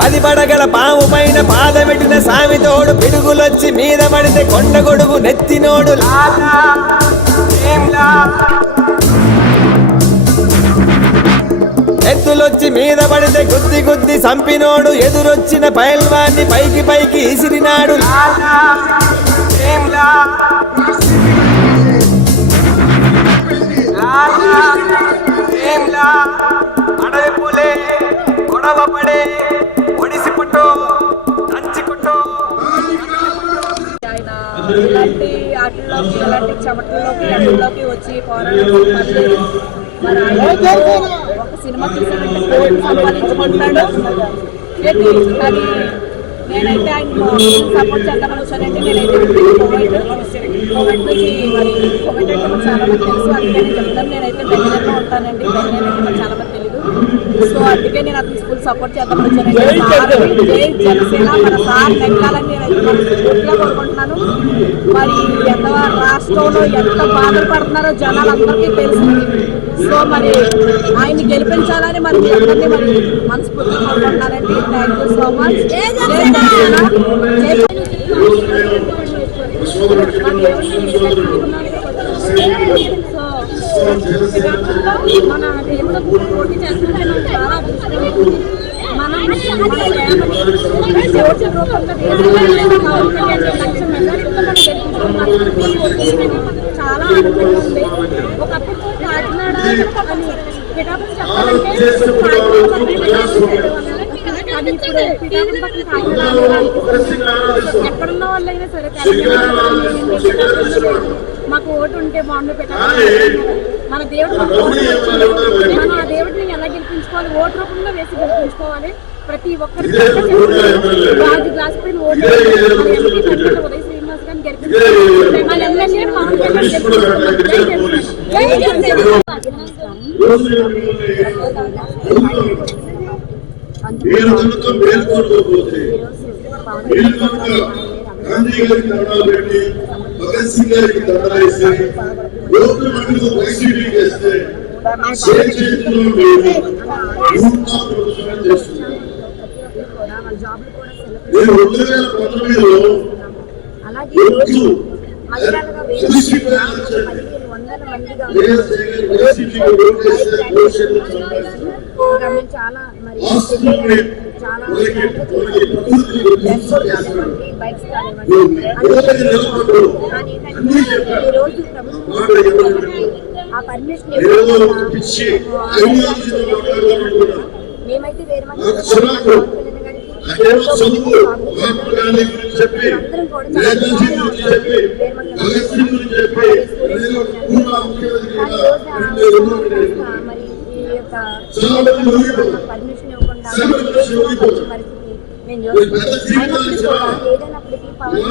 పది పడగల పాము పైన పాదమెట్టిన సామితోడు పిడుగులొచ్చి మీద పడితే కొండ గొడుగు నెత్తినోడు ఎత్తులొచ్చి మీద పడితే గుద్ది గుద్ది సంపినోడు ఎదురొచ్చిన పైల్వాన్ని పైకి పైకి ఇసిరినాడు అడవి పులే గొడవ పడే ఒడిసి పుట్టు దంచి పుట్టు. ఆయన ఇలాంటి ఆటల్లోకి ఇలాంటి చెమటల్లోకి అడవుల్లోకి వచ్చి పోరాటం మరి ఆయన ఒక సినిమా తీసానంటే కోట్లు సంపాదించుకుంటున్నాడు. అది నేనైతే ఆయన సపోర్ట్ చేద్దామని వచ్చానంటే నేనైతే కోవిడ్ నుంచి మరి కోవిడ్ అంటే మాకు చాలా మంది తెలుసు, అందుకే నేను చెప్తాను. నేనైతే బెంగళూరులో ఉంటానండి, బెంగళూరు అంటే మాకు చాలా మంది తెలియదు. సో అందుకే నేను అతను స్కూల్ సపోర్ట్ చేద్దామని వచ్చానండి. జై జనసేన మన సార్ నెగ్గాలని నేనైతే పూర్తిగా కోరుకుంటున్నాను. మరి ఎంత రాష్ట్రంలో ఎంత బాధలు పడుతున్నారో జనాలు అందరికీ తెలుసు. సో మరి ఆయన్ని గెలిపించాలని మరి మీ అందరినీ మరి మనస్ఫూర్తిగా కోరుకుంటున్నానండి. Thank you so much. మన దేవుడు పోటీ చేస్తుంటే చాలా అదృష్టం. మనం చాలా ఆనందంగా ఉంది. ఒకప్పుడు కాకినాడ పిఠాపురం చెప్పాలంటే అది ఇప్పుడు పిఠాపురం పక్కన కాకినాడ ఎక్కడున్న వాళ్ళైనా సరే తెలంగాణ మాకు ఓటు ఉంటే బాగుండు పిఠాపురం. మన దేవుడు మనం ఆ దేవుడిని ఎలా గెలిపించుకోవాలి, ఓటు రూపంలో వేసి గెలిపించుకోవాలి. ప్రతి ఒక్కరికి గాజు గ్లాస్ పైన ఓటు ఉదయ్ శ్రీనివాస్ గారిని గెలిపించుకోవాలి. వాళ్ళ ఎమ్మెల్యే పవన్ కళ్యాణ్ గాంధీ గారికి దండాలు పెట్టి భగత్ సింగ్ గారికి దండాలు వేసి ఓట్లు మటుకు వైసీపీకి వేస్తే చేతిలో లేదు చేస్తున్నారు. నేను 2019లో చాలా మరి చాలా బైక్స్ ఈరోజు ఆ పర్మిషన్ మేమైతే వేరే పర్మిషన్ ఇవ్వకుండా పరిస్థితి నేను ఏదైనప్పటికీ పవన్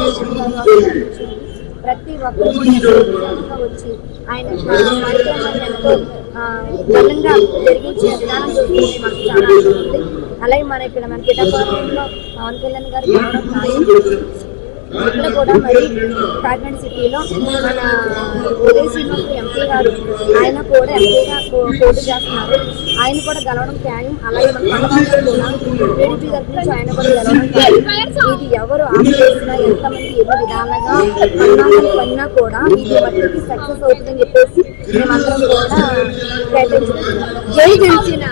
ప్రతి ఒక్కరు వచ్చి ఆయన ఎంతో బలంగా జరిగించే విధానం చూస్తుంది మాకు చాలా ఆనందం. అలాగే మన ఇక్కడ మన పిఠాపురంలో పవన్ కళ్యాణ్ గారు ఇక్కడ కూడా మరి కాకినాడ సిటీలో మన ఉదయ్ శ్రీనివాస్ ఎంపీ గారు ఆయన కూడా ఎంపీగా పోటీ చేస్తున్నారు. ఆయన కూడా గెలవడం ఖాయం. అలాగే మన పండుగ కూడా టీడీపీ తరఫు నుంచి ఆయన కూడా గెలవడం ఖాయం. ఇది ఎవరు ఆలోచించినా ఎంతమంది ఎన్ని విధాలుగా అన్నామని పన్నా కూడా ఇది మట్టికి సక్సెస్ అవుతుందని చెప్పేసి మేమందరం కూడా ప్రయత్నించాం. జై జనసేన.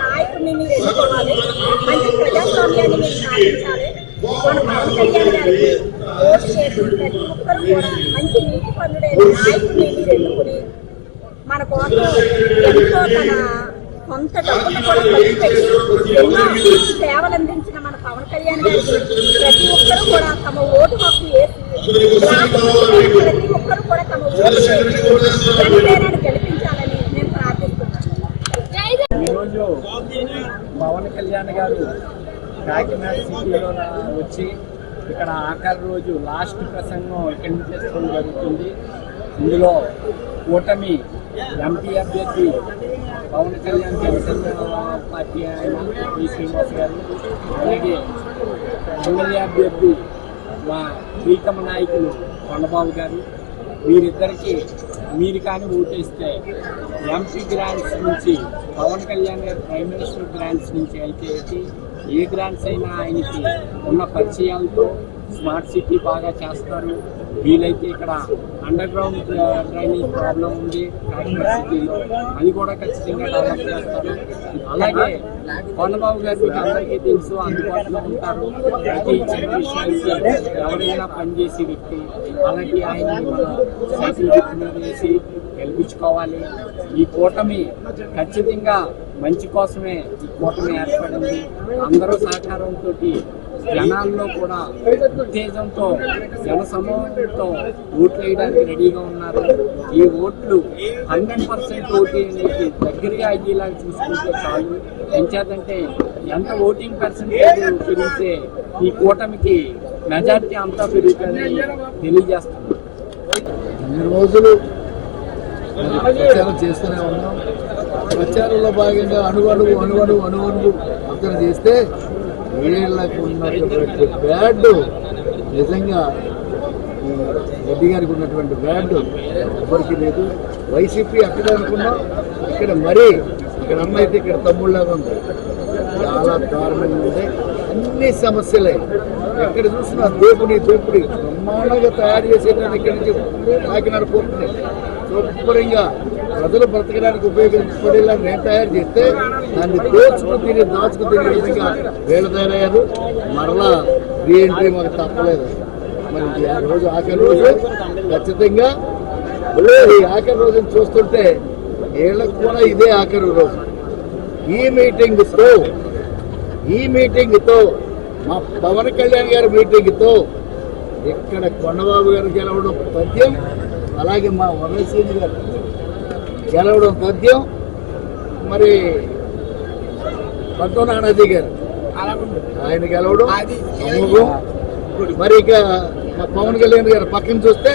నాయకుడిని మీరు ఎన్నుకోవాలి, మంచి ప్రజాస్వామ్యాన్ని మీరు సాధించాలి. మన పవన్ కళ్యాణ్ గారికి ఓటు చేసి ప్రతి ఒక్కరు కూడా మంచి నీతి పనుడైన నాయకుడిని మీరు ఎన్నుకుని మన కోసం ఎంతో తన కొంత డబ్బును కూడా ఖర్చు పెట్టి ఎన్నో సేవలు అందించిన మన పవన్ కళ్యాణ్ గారికి ప్రతి ఒక్కరు కూడా తమ ఓటు హక్కు వేసి ప్రతి ఒక్కరు కూడా తమ ఓటు వేసి జనసేనని గెలిపించాలని నేను ప్రార్థిస్తున్నాను. ఈరోజు పవన్ కళ్యాణ్ గారు కాకినాడ సిటీలో వచ్చి ఇక్కడ ఆఖరి రోజు లాస్ట్ ప్రసంగం ఇక్కడి నుంచి చేసుకోవడం జరుగుతుంది. ఇందులో కూటమి ఎంపీ అభ్యర్థి పవన్ కళ్యాణ్ జనసేన పార్టీ ఆయన పి శ్రీనివాస్ గారు, అలాగే ఎమ్మెల్యే అభ్యర్థి మా ప్రీతమ నాయకులు కొండబాబు గారు, వీరిద్దరికి మీరు కానీ ఓటేస్తే ఎంపీ గ్రాంట్స్ నుంచి పవన్ కళ్యాణ్ గారు ప్రైమ్ మినిస్టర్ గ్రాంట్స్ నుంచి అయితే ఏ గ్రాంట్స్ అయినా ఆయనకి ఉన్న పరిచయాలతో స్మార్ట్ సిటీ బాగా చేస్తారు. వీలైతే ఇక్కడ అండర్ గ్రౌండ్ డ్రైనేజ్ ప్రాబ్లం ఉంది కాకినాడ సిటీలో, అది కూడా ఖచ్చితంగా డెవలప్ చేస్తారు. అలాగే కొండబాబు గారు మీకు అందరికీ తెలుసు, అందుబాటులో ఉంటారు. ప్రతి చిన్న విషయానికి ఎవరైనా పనిచేసే వ్యక్తి. అలాంటి ఆయన సైకిల్ గుర్తు మీద వేసి గెలిపించుకోవాలి. ఈ కూటమి ఖచ్చితంగా మంచి కోసమే ఈ కూటమి ఏర్పడింది. అందరూ సహకారంతో జనాల్లో కూడా ఉత్తేజంతో జనసమూహంతో ఓట్లు వేయడానికి రెడీగా ఉన్నారు. ఈ ఓట్లు 100% ఓటింగ్కి దగ్గరగా అయ్యేలాగా చూసుకుంటే చాలు. ఎంచేతంటే ఎంత ఓటింగ్ పర్సెంటేజ్ పెరిగితే ఈ కూటమికి మెజార్టీ అంతా పెరుగుతుందని తెలియజేస్తున్నారు. ఇన్ని రోజులు ప్రచారం చేస్తూనే ఉన్నాం. ప్రచారంలో భాగంగా అణువణువు అర్థం చేస్తే వీళ్ళకు ఉన్నటువంటి బ్యాడ్ నిజంగా రెడ్డి గారికి ఉన్నటువంటి బ్యాడ్ ఎవరికి లేదు. వైసీపీ అక్కడ అనుకున్నాం, ఇక్కడ మరీ ఇక్కడ అమ్మ అయితే ఇక్కడ తమ్ముళ్ళగా ఉంది. చాలా దారుణంగా ఉంది. అన్ని సమస్యలే ఎక్కడ చూసినా దోపిడీ బ్రహ్మాండంగా తయారు చేసేదాన్ని ఇక్కడి నుంచి కాకినాడ పోతుంది. శుభ్రంగా ప్రజలు బ్రతకడానికి ఉపయోగించబడేలా నేను తయారు చేస్తే దాన్ని దాచుకు తినే విధంగా వీళ్ళు తయారయ్యారు. మరలా రీఎంట్రీ మాకు తప్పలేదు. మరి రోజు ఆఖరి రోజు ఖచ్చితంగా ఈ ఆఖరి రోజును చూస్తుంటే వీళ్ళకు కూడా ఇదే ఆఖరి రోజు. ఈ మీటింగ్తో మా పవన్ కళ్యాణ్ గారి మీటింగ్తో ఇక్కడ కొండబాబు గారు గెలవడం తథ్యం, అలాగే మా వరలసీని గారు గెలవడం తథ్యం, మరి పద్మనాభి గారు ఆయన గెలవడం అమోఘం. మరి ఇక మా పవన్ కళ్యాణ్ గారు పక్కన చూస్తే